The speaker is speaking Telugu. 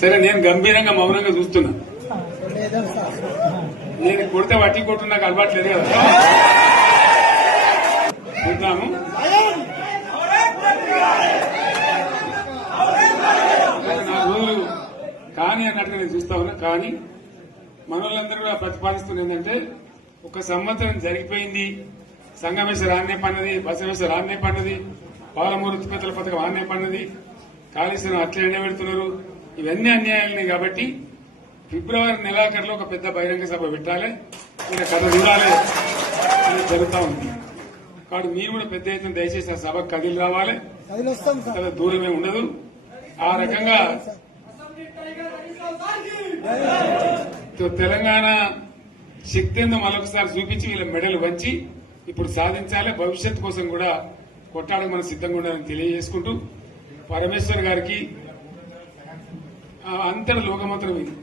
సరే నేను గంభీరంగా మౌనంగా చూస్తున్నా. నేను కొడితే వట్టి కొట్టు నాకు అలవాట్లేదు కదా. చూద్దాము. నా రోజులు కానీ అన్నట్టుగా నేను చూస్తా ఉన్నా. కానీ మనోళ్ళందరూ కూడా ప్రతిపాదిస్తుంది ఏంటంటే, ఒక సంవత్సరం జరిగిపోయింది, సంగమేశ్వర ఆన్నే పన్నది, బసవేశ్వర ఆన్నే పన్నది, పాలమూరు ఉత్పత్తుల పథకం ఆన్నే పన్నది, కాళేశ్వరం అట్లనే పెడుతున్నారు. ఇవన్నీ అన్యాయాలని కాబట్టి ఫిబ్రవరి నెలాఖరులో ఒక పెద్ద బహిరంగ సభ పెట్టాలి, ఇంకా కథ చూడాలి అని జరుగుతూ ఉంది. కాబట్టి మీరు కూడా పెద్ద ఎత్తున దయచేసి ఆ సభకు కదిలి రావాలి, కదా దూరమే ఉండదు. ఆ రకంగా తెలంగాణ శక్తి ఏందో మరొకసారి చూపించి వీళ్ళ మెడలు వంచి ఇప్పుడు సాధించాలి. భవిష్యత్ కోసం కూడా కొట్టాడకు మనం సిద్ధంగా ఉండాలని తెలియజేసుకుంటూ, పరమేశ్వర్ గారికి అంతటి లోకమంత్రం ఇది.